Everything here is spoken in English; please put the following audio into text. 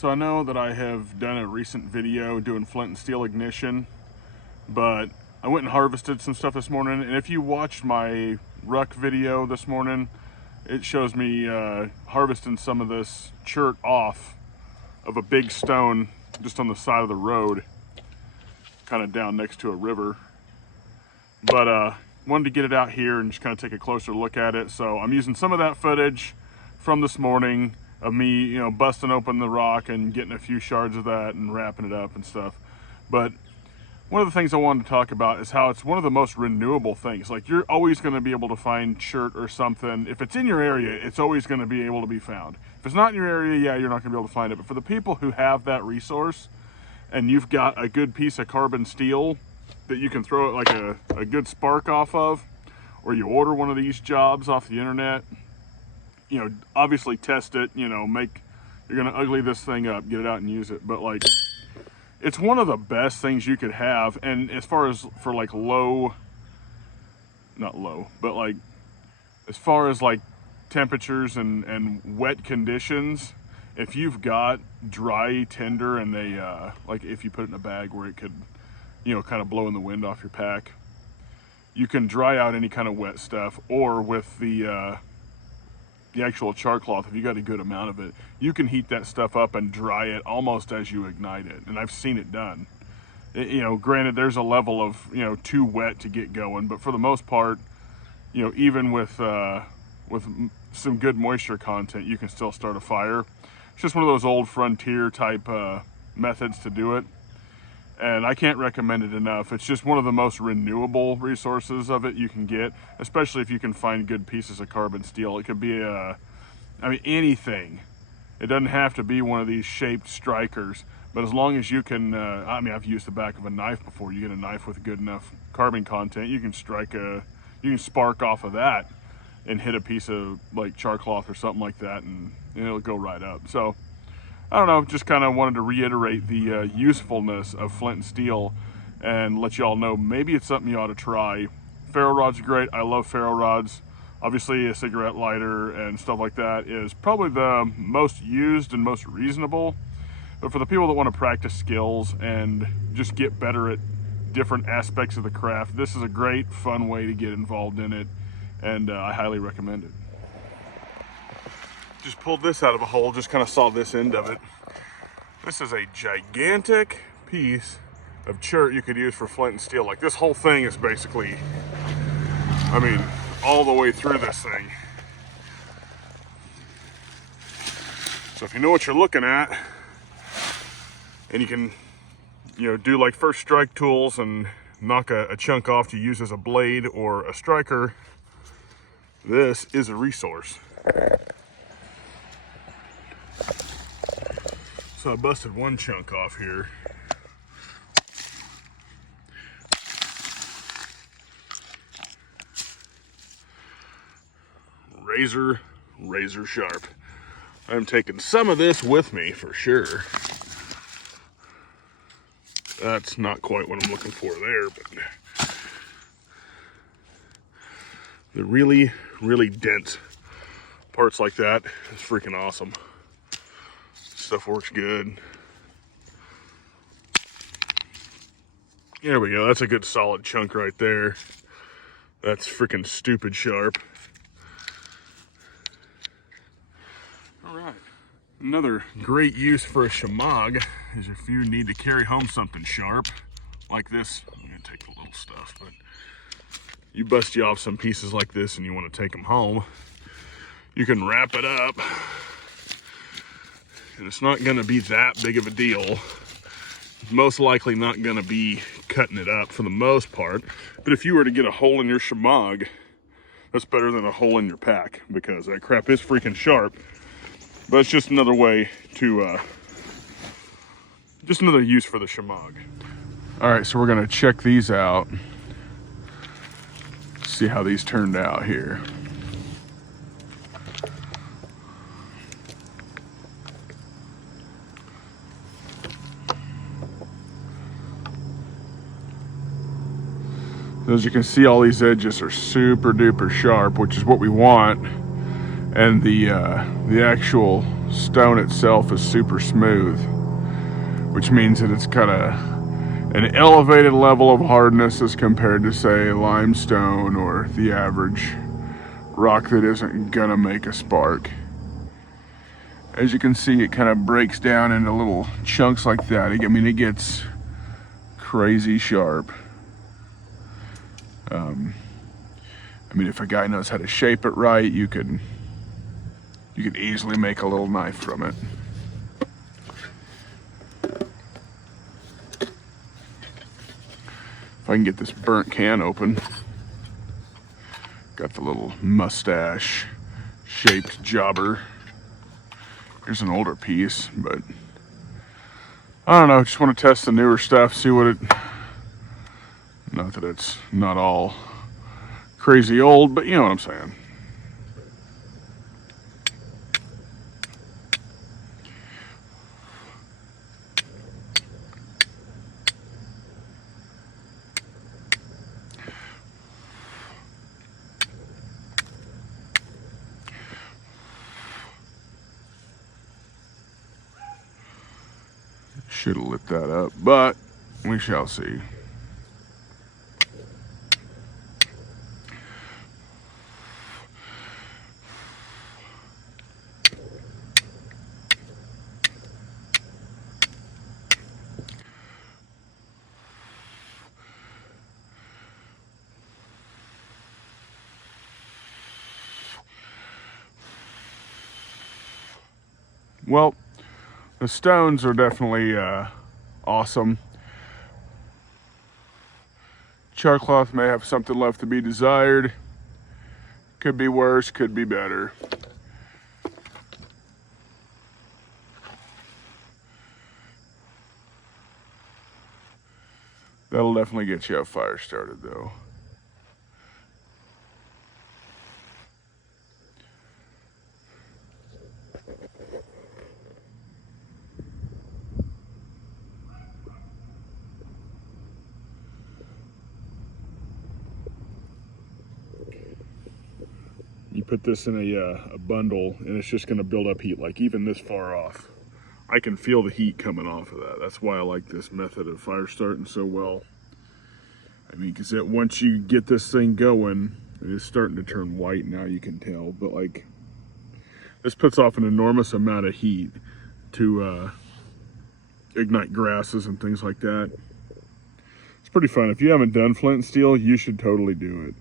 So I know that I have done a recent video doing flint and steel ignition, but I went and harvested some stuff this morning, and if you watched my ruck video this morning, it shows me harvesting some of this chert off of a big stone just on the side of the road, kind of down next to a river. But wanted to get it out here and just kind of take a closer look at it. So I'm using some of that footage from this morning of me, you know, busting open the rock and getting a few shards of that and wrapping it up and stuff. But one of the things I wanted to talk about is how it's one of the most renewable things. Like, you're always going to be able to find chert or something. If it's in your area, it's always going to be able to be found. If it's not in your area, yeah, you're not going to be able to find it. But for the people who have that resource and you've got a good piece of carbon steel that you can throw it like a good spark off of, or you order one of these jobs off the internet, you know, obviously test it, you know, you're gonna ugly this thing up, get it out and use it. But like, it's one of the best things you could have. And as far as for like not low, but like as far as like temperatures and wet conditions, if you've got dry tinder and they like if you put it in a bag where it could, you know, kind of blow in the wind off your pack, you can dry out any kind of wet stuff. Or with the actual char cloth, if you got a good amount of it, you can heat that stuff up and dry it almost as you ignite it. And I've seen it done. You know, granted, there's a level of, you know, too wet to get going, but for the most part, you know, even with some good moisture content, you can still start a fire. It's just one of those old frontier type methods to do it, and I can't recommend it enough. It's just one of the most renewable resources of it you can get, especially if you can find good pieces of carbon steel. It could be I mean, anything. It doesn't have to be one of these shaped strikers, but as long as you can, I mean, I've used the back of a knife before. You get a knife with good enough carbon content, you can you can spark off of that and hit a piece of like char cloth or something like that, and it'll go right up. So I don't know, just kind of wanted to reiterate the usefulness of flint and steel and let you all know maybe it's something you ought to try. Ferro rods are great. I love ferro rods. Obviously, a cigarette lighter and stuff like that is probably the most used and most reasonable. But for the people that want to practice skills and just get better at different aspects of the craft, this is a great, fun way to get involved in it, and I highly recommend it. Just pulled this out of a hole, just kind of saw this end of it. This is a gigantic piece of chert you could use for flint and steel. Like, this whole thing is basically, I mean, all the way through this thing. So if you know what you're looking at, and you can, you know, do like first strike tools and knock a chunk off to use as a blade or a striker, this is a resource. So I busted one chunk off here. Razor sharp. I'm taking some of this with me for sure. That's not quite what I'm looking for there, but the really, really dense parts like that is freaking awesome. Stuff works good. There we go. That's a good solid chunk right there. That's freaking stupid sharp. All right. Another great use for a shamag is if you need to carry home something sharp like this. I'm gonna take the little stuff, but you bust you off some pieces like this and you want to take them home, you can wrap it up. And it's not gonna be that big of a deal. Most likely not gonna be cutting it up for the most part. But if you were to get a hole in your shamag, that's better than a hole in your pack, because that crap is freaking sharp. But it's just another way to, just another use for the shamag. All right, so we're gonna check these out. See how these turned out here. As you can see, all these edges are super duper sharp, which is what we want. And the actual stone itself is super smooth, which means that it's kind of an elevated level of hardness as compared to, say, limestone or the average rock that isn't gonna make a spark. As you can see, it kind of breaks down into little chunks like that. I mean, it gets crazy sharp. I mean, if a guy knows how to shape it right, you could easily make a little knife from it. If I can get this burnt can open. Got the little mustache shaped jobber. Here's an older piece, but I don't know, just want to test the newer stuff, see what it, not that it's not all crazy old, but you know what I'm saying. Should have lit that up, but we shall see. Well, the stones are definitely awesome. Char cloth may have something left to be desired. Could be worse, could be better. That'll definitely get you a fire started though. You put this in a bundle and it's just gonna build up heat, like even this far off. I can feel the heat coming off of that. That's why I like this method of fire starting so well. I mean, because once you get this thing going, it is starting to turn white now, you can tell, but like, this puts off an enormous amount of heat to ignite grasses and things like that. It's pretty fun. If you haven't done flint and steel, you should totally do it.